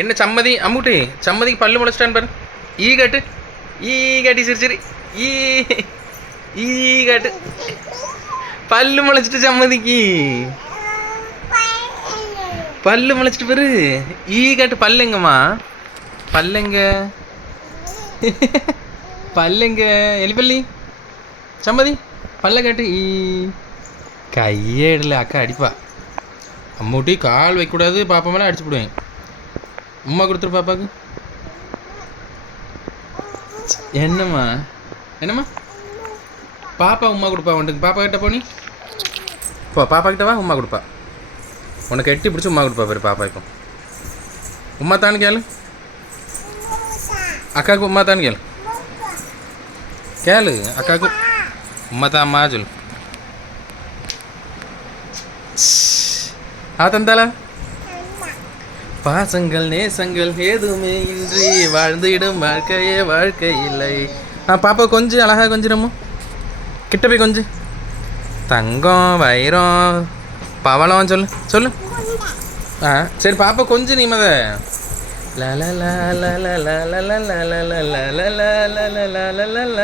என்ன சம்மதி? அம்முட்டி சம்மதிக்கு பல்லு முளைச்சிட்டான் பாரு. ஈ காட்டு. ஈ காட்டி சரி சரி. ஈ ஈ காட்டு. பல்லு முளைச்சிட்டு சம்மதிக்கு. பல்லு முளைச்சிட்டு பாரு. ஈ காட்டு பல்லுங்கம்மா பல்லுங்க பல்லுங்க எலிப்பள்ளி. சம்மதி. பல்ல காட்டு. ஈ. கையே இடல அக்கா அடிப்பா. அம்மூட்டி கால் வைக்கக்கூடாது பாப்பா மேலே அடிச்சு போடுவேன் உம்மா கொடுத்துரு பாப்பாக்கு. என்னம்மா? என்னம்மா? பாப்பா உமா கொடுப்பா உனக்கு. பாப்பா கிட்ட போனி. போ பாப்பா கிட்ட வா உம்மா கொடுப்பா. உனக்கு எட்டி பிடிச்சி உம்மா கொடுப்பா பாரு பாப்பா இப்போ உம்மா தானு கேளு. அக்காவுக்கு உமா தானு கேளு. கேளு அக்காவுக்கு. உமா தான் அம்மா சொல்லு. ஆ தந்தாளா பாசங்கள் நேசங்கள் எதுவுமே இன்றி வாழ்ந்திடும் வாழ்க்கையே வாழ்க்கை இல்லை ஆ பாப்பா கொஞ்சம் அழகாக கொஞ்சிடமோ கிட்ட போய் கொஞ்சம் தங்கம் வைரம் பவளம் சொல்லு சொல்லு ஆ சரி பாப்பா கொஞ்சம் நீ மத ல ல ல ல ல ல ல ல ல ல ல ல ல ல ல